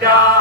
Jai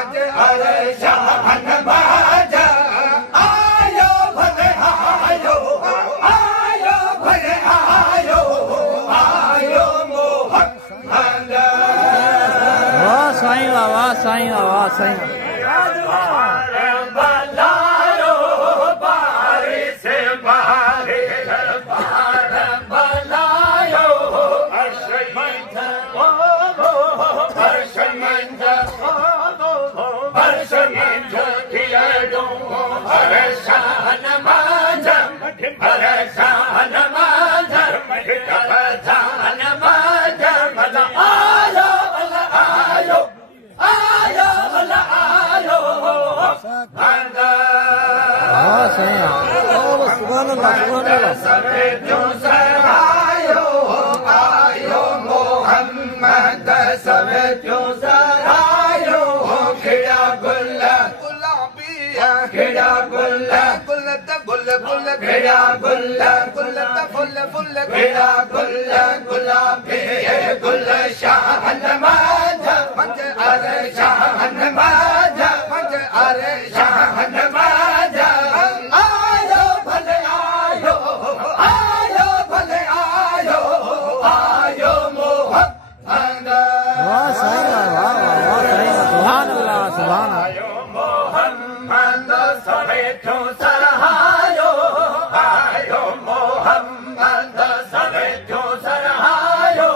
मजे अरे Shahn माजा आयो भले आयो आयो भले आयो आयो मोहम्मद वाह साईं वाह साईं वाह साईं बलायो बारी से बारे बार बलायो हर्षमंद हर्षमंद हर्षमंद किया दो हर्षान माजा हर्षान माजा हर्षान माजा मजा आयो आयो आयो आयो वाह साईं सुभान अल्लाह सुभान अल्लाह सबे जो सरायो आयो मोहम्मद सबे जो सरायो खिड़ा गुल गुलाबी खिड़ा गुल गुल गुल गुल खिड़ा गुल गुल फुल फुल खिड़ा गुल गुलाबी गुल शाहन माजा मंज अरे शाहन माजा मंज अरे शाहन माजा आयो भले आयो आयो भले आयो आयो मोहम्मद वाह साईं वाह वाह साईं सुभान अल्लाह सुभान अल्लाह आयो मोहम्मद सबे जो सरायो आयो मोहम्मद सबे जो सरायो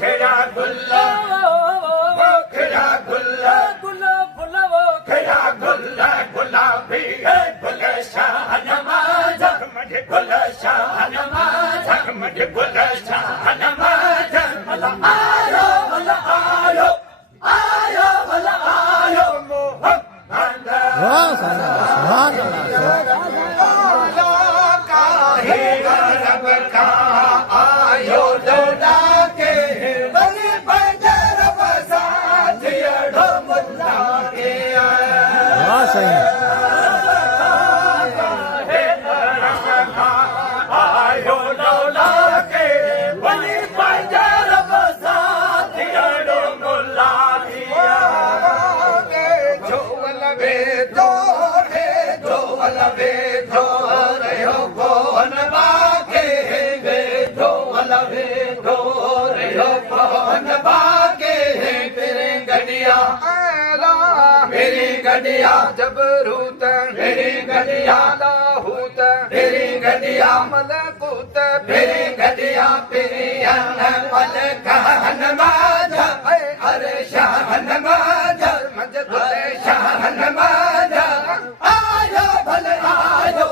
खिड़ा गुल्ला खिड़ा गुल्ला खिड़ा गुल्ला गुलाबी गुल शाहन माजा गुल शाहन माजा गुल शाहन माजा आयो आयो आयो आयो मोहम्मद वाह साईं सुभान अल्लाह काहे गरब का आयो डोडा के बने पंजर बसात अड़ो मुल्ला के वाह साईं काहे गरब का आयो डोडा के बने पंजर बसात अड़ो मुल्ला के झोल वे दो झोल वे दो रे हो कौन बाके वे झोल वे दो रे हो कौन बाके तेरे गडिया मेरी गडिया जबरूत मेरी गडिया लाहूत मेरी गडिया मलकूत मेरी गडिया पिरियन मलकहन माजा अरे शाहन माजा मज शाहन माजा आयो भले आयो